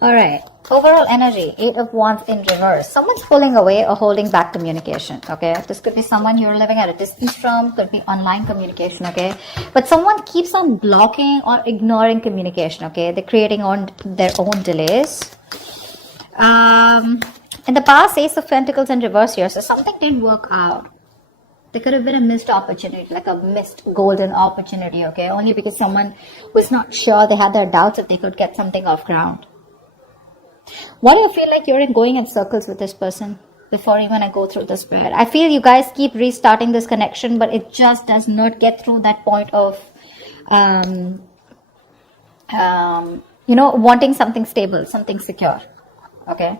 All right. Overall energy, 8 of Wands in reverse. Someone's pulling away or holding back communication, okay? This could be someone you're living at a distance from, could be online communication, okay? But someone keeps on blocking or ignoring communication, okay? They're creating on their own delays. In the past, Ace of Pentacles in reverse here, so something didn't work out. There could have been a missed opportunity, like a missed golden opportunity, okay? Only because someone was not sure, they had their doubts if they could get something off ground. Why do you feel like you're going in circles with this person before even I go through the spread? I feel you guys keep restarting this connection, but it just does not get through that point of, wanting something stable, something secure, okay?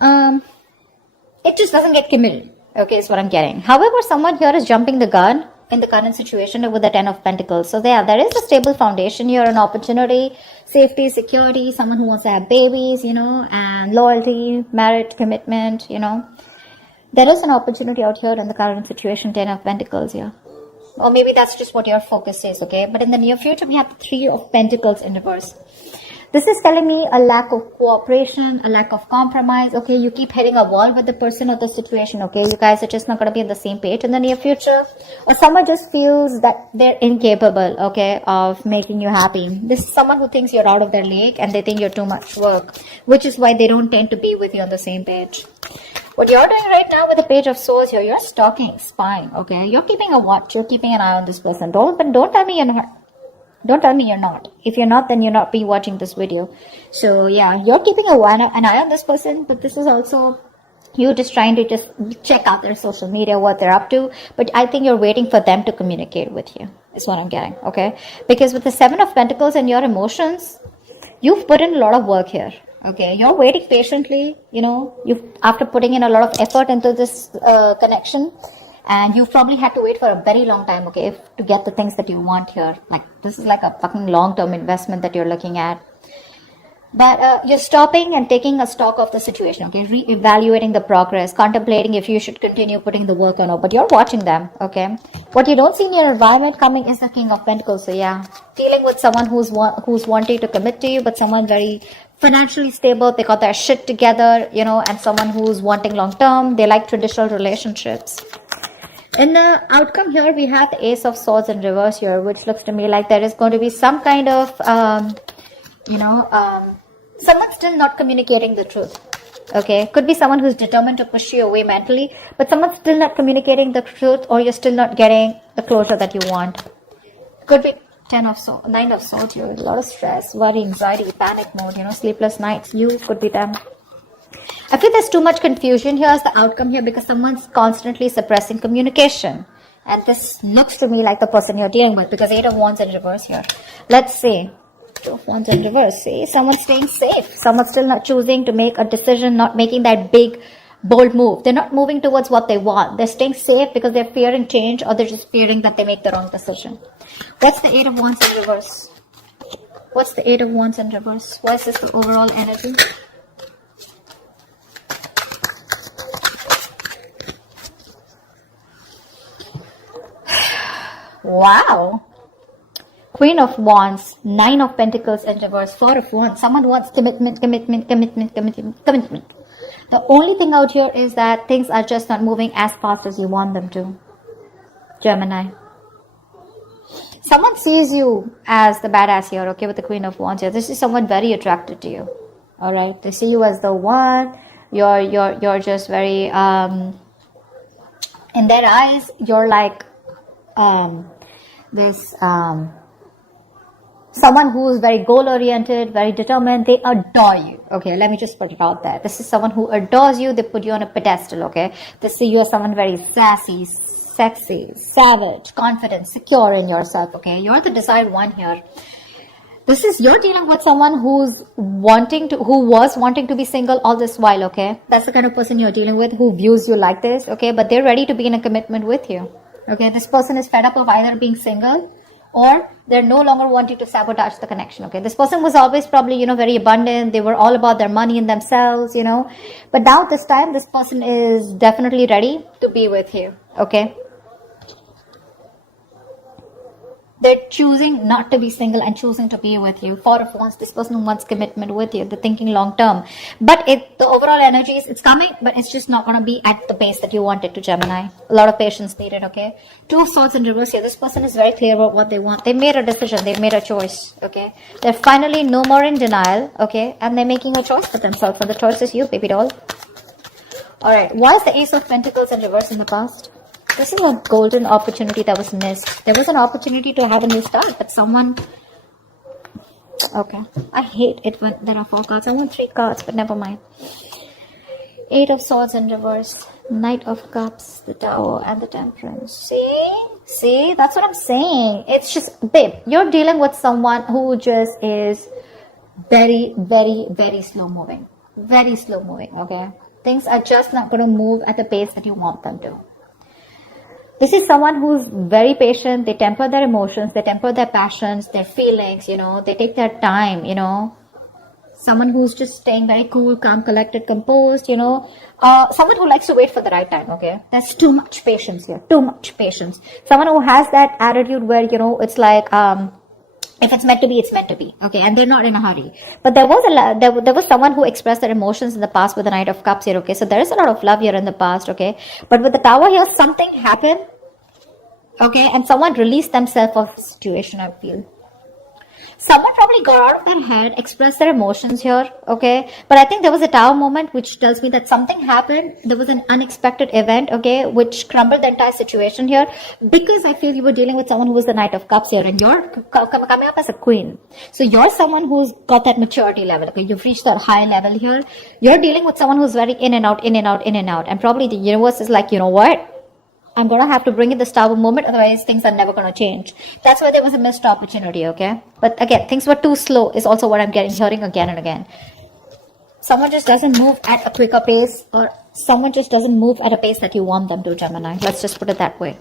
It just doesn't get committed, okay, is what I'm getting. However, someone here is jumping the gun in the current situation with the 10 of Pentacles. So there is a stable foundation here, an opportunity, safety, security, someone who wants to have babies, and loyalty, marriage, commitment, There is an opportunity out here in the current situation, 10 of Pentacles here. Or maybe that's just what your focus is, okay? But in the near future, we have the 3 of Pentacles in reverse. This is telling me a lack of cooperation, a lack of compromise. Okay, you keep hitting a wall with the person or the situation. Okay, you guys are just not going to be on the same page in the near future. Or someone just feels that they're incapable, okay, of making you happy. This is someone who thinks you're out of their league and they think you're too much work, which is why they don't tend to be with you on the same page. What you're doing right now with the Page of Swords here, you're stalking, spying, okay? You're keeping a watch, you're keeping an eye on this person. Don't tell me you're not. Don't tell me you're not. If you're not, then you're not be watching this video. So yeah, you're keeping an eye on this person, but this is also you just trying to just check out their social media, what they're up to. But I think you're waiting for them to communicate with you, is what I'm getting, okay? Because with the 7 of Pentacles and your emotions, you've put in a lot of work here, okay? You're waiting patiently, after putting in a lot of effort into this connection. And you've probably had to wait for a very long time, okay, to get the things that you want here. Like, this is like a fucking long-term investment that you're looking at. But you're stopping and taking a stock of the situation, okay, re-evaluating the progress, contemplating if you should continue putting the work or not. But you're watching them, okay. What you don't see in your environment coming is the King of Pentacles. So yeah, dealing with someone who's wanting to commit to you, but someone very financially stable, they got their shit together, and someone who's wanting long-term, they like traditional relationships. In the outcome here, we have the Ace of Swords in reverse here, which looks to me like there is going to be some kind of, someone still not communicating the truth. Okay, could be someone who's determined to push you away mentally, but someone's still not communicating the truth, or you're still not getting the closure that you want. Could be 9 of Swords here, a lot of stress, worry, anxiety, panic mode, sleepless nights. You could be them. I feel there's too much confusion here as the outcome here because someone's constantly suppressing communication. And this looks to me like the person you're dealing with because 8 of Wands in reverse here. Let's see. 2 of Wands in reverse. See, someone's staying safe. Someone's still not choosing to make a decision, not making that big, bold move. They're not moving towards what they want. They're staying safe because they're fearing change or they're just fearing that they make the wrong decision. What's the 8 of Wands in reverse? What's the 8 of Wands in reverse? What is this the overall energy? Wow. Queen of Wands, 9 of Pentacles in reverse, 4 of Wands. Someone wants commitment. The only thing out here is that things are just not moving as fast as you want them to. Gemini. Someone sees you as the badass here, okay, with the Queen of Wands here. This is someone very attracted to you. Alright. They see you as the one. You're just very in their eyes, you're like someone who is very goal-oriented, very determined. They adore you. Okay, let me just put it out there. This is someone who adores you. They put you on a pedestal, okay? They see you as someone very sassy, sexy, savage, confident, secure in yourself, okay? You're the desired one here. You're dealing with someone who was wanting to be single all this while, okay? That's the kind of person you're dealing with who views you like this, okay? But they're ready to be in a commitment with you. Okay, this person is fed up of either being single or they're no longer wanting to sabotage the connection. Okay, this person was always probably, very abundant. They were all about their money and themselves, But now this time, this person is definitely ready to be with you. Okay. They're choosing not to be single and choosing to be with you. Four of Wands, this person wants commitment with you. They're thinking long term. But the overall energy is, it's coming, but it's just not going to be at the pace that you want it to, Gemini. A lot of patience needed, okay? Two of Swords in reverse here. This person is very clear about what they want. They made a decision. They've made a choice, okay? They're finally no more in denial, okay? And they're making a choice for themselves. And the choice is you, baby doll. Alright, why is the Ace of Pentacles in reverse in the past? This is a golden opportunity that was missed. There was an opportunity to have a new start, but someone... Okay. I hate it when there are 4 cards. I want 3 cards, but never mind. 8 of Swords in reverse. Knight of Cups, the Tower, and the Temperance. See? See? That's what I'm saying. It's just... Babe, you're dealing with someone who just is very, very, very slow moving. Very slow moving, okay? Things are just not going to move at the pace that you want them to. This is someone who's very patient. They temper their emotions. They temper their passions, their feelings, you know. They take their time, you know. Someone who's just staying very cool, calm, collected, composed, you know. Someone who likes to wait for the right time, okay. There's too much patience here. Too much patience. Someone who has that attitude where, you know, it's like, if it's meant to be, it's meant to be. Okay, and they're not in a hurry. But there was someone who expressed their emotions in the past with the Knight of Cups here. Okay, so there is a lot of love here in the past. Okay, but with the Tower here, something happened. Okay, and someone released themselves of the situation, I feel. Someone probably got out of their head, expressed their emotions here, okay? But I think there was a Tower moment which tells me that something happened. There was an unexpected event, okay, which crumbled the entire situation here. Because I feel you were dealing with someone who was the Knight of Cups here, and you're coming up as a queen. So you're someone who's got that maturity level, okay? You've reached that high level here. You're dealing with someone who's very in and out, in and out, in and out. And probably the universe is like, you know what? I'm going to have to bring in this Tower moment, otherwise things are never going to change. That's why there was a missed opportunity, okay? But again, things were too slow is also what I'm hearing again and again. Someone just doesn't move at a quicker pace, or someone just doesn't move at a pace that you want them to, Gemini. Let's just put it that way.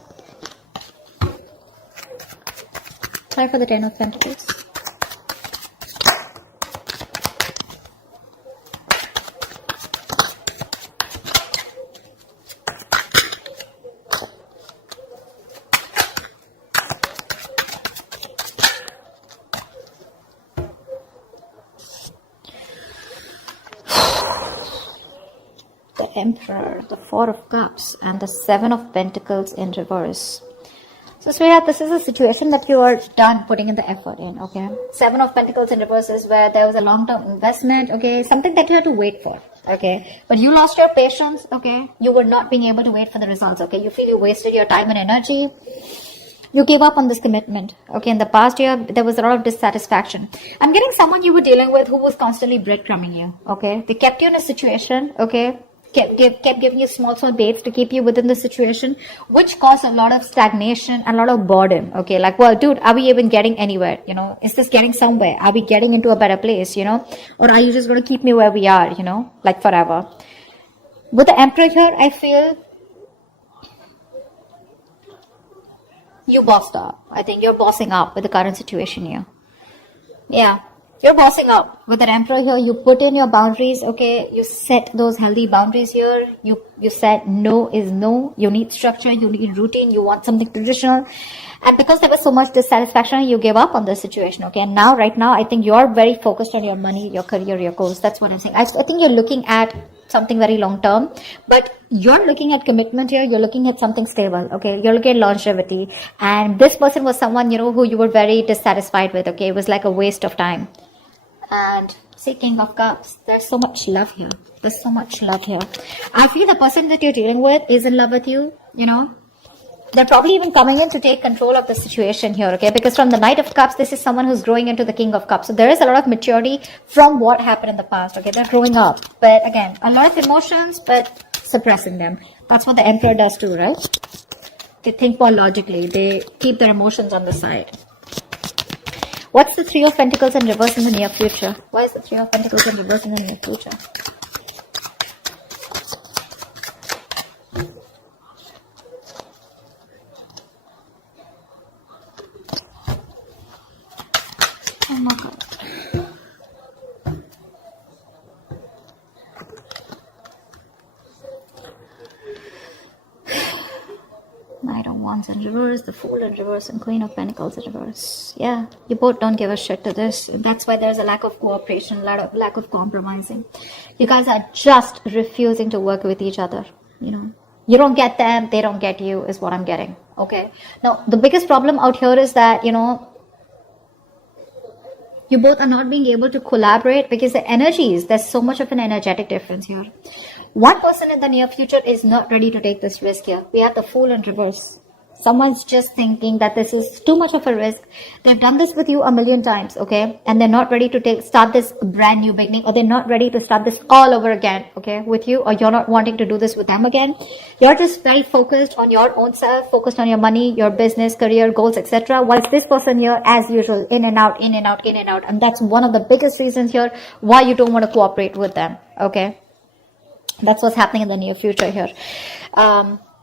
Try for the 10 of Pentacles. Emperor, the 4 of Cups, and the 7 of Pentacles in reverse. So, sweetheart, this is a situation that you are done putting in the effort in, okay? 7 of Pentacles in reverse is where there was a long-term investment, okay? Something that you had to wait for, okay? But you lost your patience, okay? You were not being able to wait for the results, okay? You feel you wasted your time and energy. You gave up on this commitment, okay? In the past year, there was a lot of dissatisfaction. I'm getting someone you were dealing with who was constantly breadcrumbing you, okay? They kept you in a situation, okay? Kept giving you small baits to keep you within the situation, which caused a lot of stagnation and a lot of boredom. Okay, like, well, dude, are we even getting anywhere? You know, is this getting somewhere? Are we getting into a better place? You know, or are you just going to keep me where we are? You know, like forever. With the Emperor here, I feel you bossed up. I think you're bossing up with the current situation here. Yeah. You're bossing up. With the Emperor here, you put in your boundaries, okay? You set those healthy boundaries here. You said no is no. You need structure, you need routine, you want something traditional. And because there was so much dissatisfaction, you gave up on the situation, okay? And now, right now, I think you're very focused on your money, your career, your goals. That's what I'm saying. I think you're looking at something very long term, but you're looking at commitment here. You're looking at something stable, okay? You're looking at longevity. And this person was someone, you know, who you were very dissatisfied with, okay? It was like a waste of time. And see, King of Cups, there's so much love here. There's so much love here. I feel the person that you're dealing with is in love with you, you know. They're probably even coming in to take control of the situation here, okay? Because from the Knight of Cups, this is someone who's growing into the King of Cups. So there is a lot of maturity from what happened in the past, okay? They're growing up. But again, a lot of emotions, but suppressing them. That's what the Emperor does too, right? They think more logically. They keep their emotions on the side. What's the 3 of Pentacles in reverse in the near future? Why is the 3 of Pentacles in reverse in the near future? Oh my God. I don't Wands in reverse, the Fool in reverse, and Queen of Pentacles in reverse. Yeah, you both don't give a shit to this. That's why there's a lack of cooperation, lack of compromising. You guys are just refusing to work with each other, you know. You don't get them, they don't get you, is what I'm getting. Okay. Now, the biggest problem out here is that, you know, you both are not being able to collaborate because the energies, there's so much of an energetic difference here. One person in the near future is not ready to take this risk here. We have the Fool in reverse. Someone's just thinking that this is too much of a risk. They've done this with you a million times, okay? And they're not ready to start this brand new beginning, or they're not ready to start this all over again, okay, with you, or you're not wanting to do this with them again. You're just very focused on your own self, focused on your money, your business, career, goals, etc. Whilst this person here, as usual, in and out, in and out, in and out. And that's one of the biggest reasons here why you don't want to cooperate with them, okay? That's what's happening in the near future here.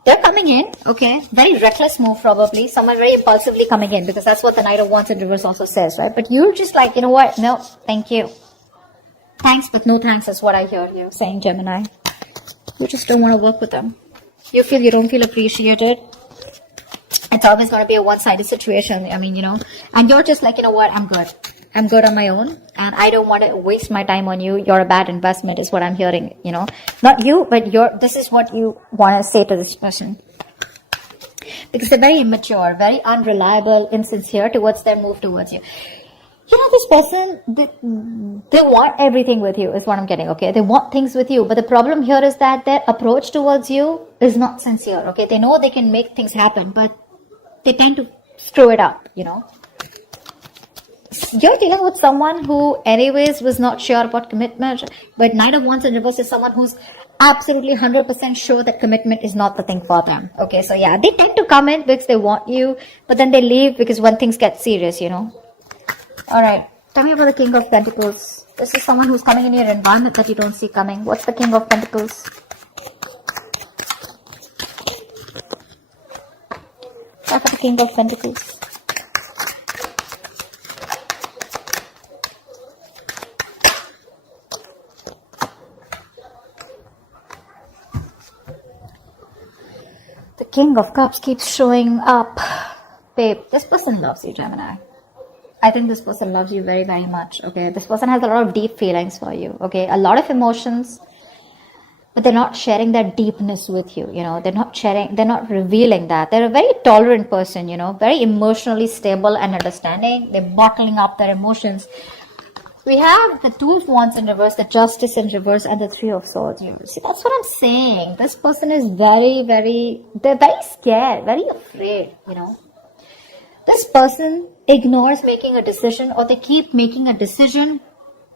They're coming in, okay, very reckless move probably, someone very impulsively coming in, because that's what the Knight of Wands in reverse also says, right? But you're just like, you know what, no, thank you. Thanks, but no thanks is what I hear you saying, Gemini. You just don't want to work with them. You don't feel appreciated. It's always going to be a one-sided situation, I mean, you know, and you're just like, you know what, I'm good on my own, and I don't want to waste my time on you. You're a bad investment is what I'm hearing, you know. Not you, but this is what you want to say to this person. Because they're very immature, very unreliable, insincere towards their move towards you. You know, this person, they want everything with you is what I'm getting, okay. They want things with you, but the problem here is that their approach towards you is not sincere, okay. They know they can make things happen, but they tend to screw it up, you know. You're dealing with someone who anyways was not sure about commitment, but Knight of Wands in reverse is someone who's absolutely 100% sure that commitment is not the thing for them. Okay, so yeah, they tend to come in because they want you, but then they leave because when things get serious, you know. Alright, tell me about the King of Pentacles. This is someone who's coming in your environment that you don't see coming. What's the King of Pentacles? Tell for the King of Pentacles. King of Cups keeps showing up. Babe, this person loves you, Gemini. I think this person loves you very, very much, okay? This person has a lot of deep feelings for you, okay? A lot of emotions, but they're not sharing that deepness with you, you know? They're not revealing that. They're a very tolerant person, you know? Very emotionally stable and understanding. They're bottling up their emotions. We have the Two of Wands in reverse, the Justice in reverse, and the Three of Swords in reverse. See, that's what I'm saying. This person is they're very scared, very afraid, you know. This person ignores making a decision, or they keep making a decision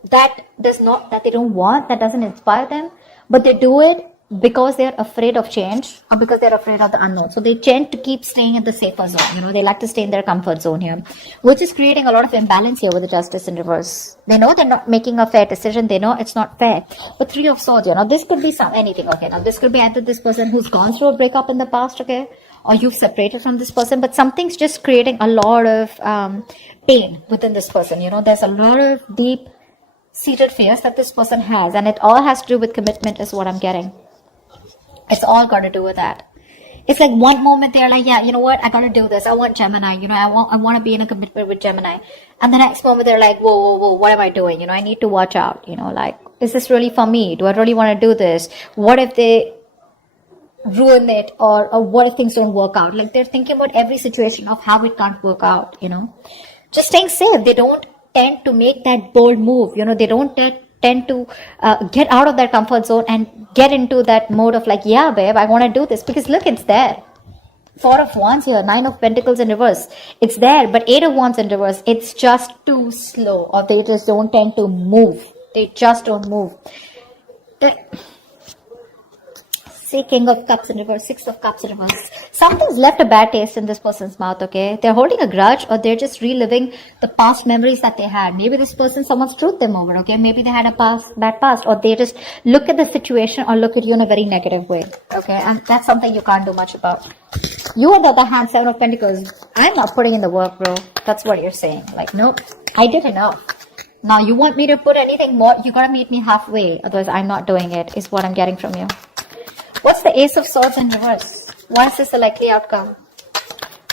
that they don't want, that doesn't inspire them, but they do it because they're afraid of change or because they're afraid of the unknown. So they tend to keep staying in the safer zone, you know. They like to stay in their comfort zone here, which is creating a lot of imbalance here with the Justice in reverse. They know they're not making a fair decision. They know it's not fair. But Three of Swords, you know, this could be anything, okay. Now this could be either this person who's gone through a breakup in the past, okay, or you've separated from this person, but something's just creating a lot of pain within this person, you know. There's a lot of deep seated fears that this person has, and it all has to do with commitment is what I'm getting. It's all got to do with that. It's like one moment they're like, yeah, you know what, I got to do this. I want Gemini, you know, I want to be in a commitment with Gemini. And the next moment they're like, whoa, what am I doing? You know, I need to watch out, you know, like, is this really for me? Do I really want to do this? What if they ruin it, or what if things don't work out? Like, they're thinking about every situation of how it can't work out, you know. Just staying safe. They don't tend to make that bold move, you know. They don't tend to get out of their comfort zone and get into that mode of like, yeah, babe, I want to do this, because look, it's there. Four of Wands here, Nine of Pentacles in reverse. It's there, but Eight of Wands in reverse. It's just too slow, or they just don't tend to move. They just don't move. See, King of Cups in reverse, Six of Cups in reverse. Something's left a bad taste in this person's mouth, okay? They're holding a grudge, or they're just reliving the past memories that they had. Maybe this person, someone screwed them over, okay? Maybe they had a bad past, or they just look at the situation or look at you in a very negative way, okay? And that's something you can't do much about. You, on the other hand, Seven of Pentacles, I'm not putting in the work, bro. That's what you're saying. Like, nope, I did enough. Now, you want me to put anything more? You gotta meet me halfway. Otherwise, I'm not doing it, is what I'm getting from you. What's the Ace of Swords in reverse? Why is this the likely outcome?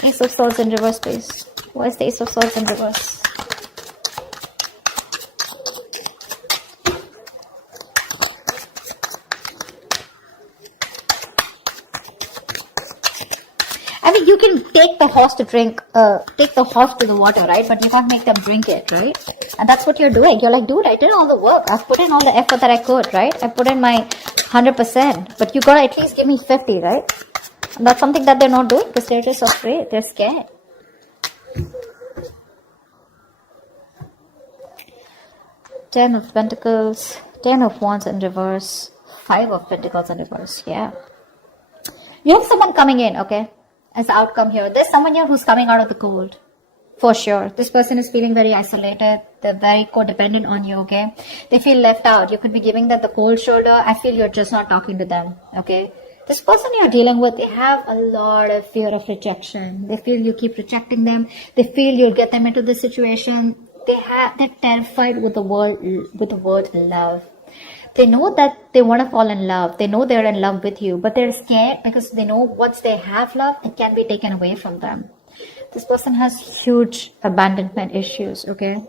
Ace of Swords in reverse, please. Why is the Ace of Swords in reverse? I mean, you can take the horse to drink, take the horse to the water, right? But you can't make them drink it, right? And that's what you're doing. You're like, dude, I did all the work. I've put in all the effort that I could, right? I put in my 100%. But you gotta at least give me 50, right? And that's something that they're not doing because they're just afraid. They're scared. Ten of Pentacles, Ten of Wands in reverse, Five of Pentacles in reverse. Yeah. You have someone coming in, okay? As the outcome here, there's someone here who's coming out of the cold, for sure. This person is feeling very isolated. They're very codependent on you, okay? They feel left out. You could be giving them the cold shoulder. I feel you're just not talking to them, okay? This person you're dealing with, they have a lot of fear of rejection. They feel you keep rejecting them. They feel you'll get them into this situation. They're terrified with the word love. They know that they want to fall in love. They know they're in love with you, but they're scared because they know once they have love, it can be taken away from them. This person has huge abandonment issues, okay?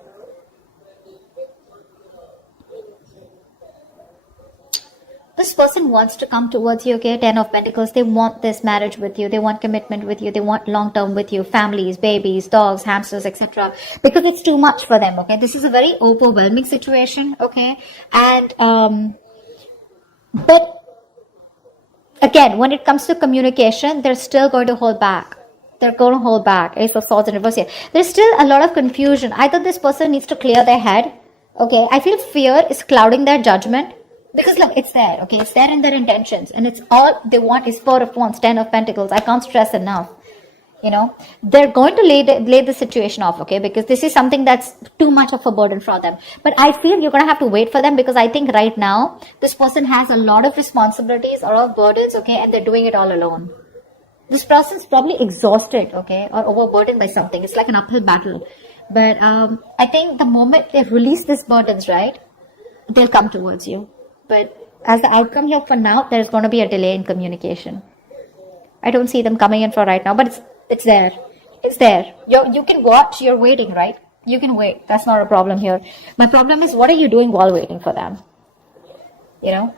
This person wants to come towards you, okay? Ten of Pentacles. They want this marriage with you. They want commitment with you. They want long-term with you. Families, babies, dogs, hamsters, etc. Because it's too much for them, okay? This is a very overwhelming situation, okay? And, but again, when it comes to communication, they're still going to hold back. They're going to hold back. Ace of Swords in reverse here. There's still a lot of confusion. Either this person needs to clear their head, okay? I feel fear is clouding their judgment. Because look, it's there, okay? It's there in their intentions. And it's all they want is Four of Wands, Ten of Pentacles. I can't stress enough. You know, they're going to lay the situation off, okay? Because this is something that's too much of a burden for them. But I feel you're going to have to wait for them because I think right now, this person has a lot of responsibilities, a lot of burdens, okay? And they're doing it all alone. This person's probably exhausted, okay? Or overburdened by something. It's like an uphill battle. But I think the moment they release these burdens, right? They'll come towards you. But as the outcome here for now, there's going to be a delay in communication. I don't see them coming in for right now, but it's there. It's there. You can watch. You're waiting, right? You can wait. That's not a problem here. My problem is, what are you doing while waiting for them? You know?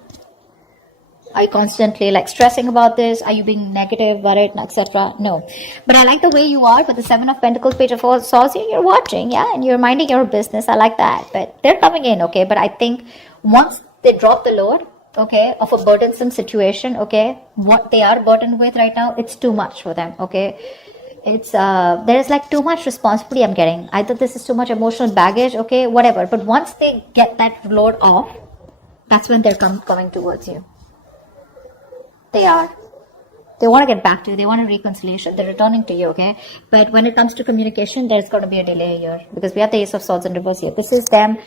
Are you constantly like stressing about this? Are you being negative, worried, etc.? No. But I like the way you are with the Seven of Pentacles, Page of Swords. You're watching, yeah, and you're minding your business. I like that. But they're coming in, okay? But I think once they drop the load, okay, of a burdensome situation, okay, what they are burdened with right now, it's too much for them, okay. It's there's like too much responsibility I'm getting. Either this is too much emotional baggage, okay, whatever. But once they get that load off, that's when they're coming towards you. They want to get back to you. They want a reconciliation. They're returning to you, okay. But when it comes to communication, there's going to be a delay here because we have the Ace of Swords in reverse here. This is them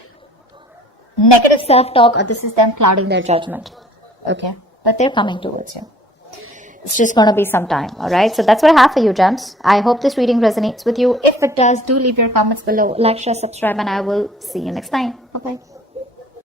negative self-talk, or this is them clouding their judgment, okay? But they're coming towards you. It's just going to be some time, all right? So that's what I have for you, gems. I hope this reading resonates with you. If it does, do leave your comments below. Like, share, subscribe, and I will see you next time. Bye-bye.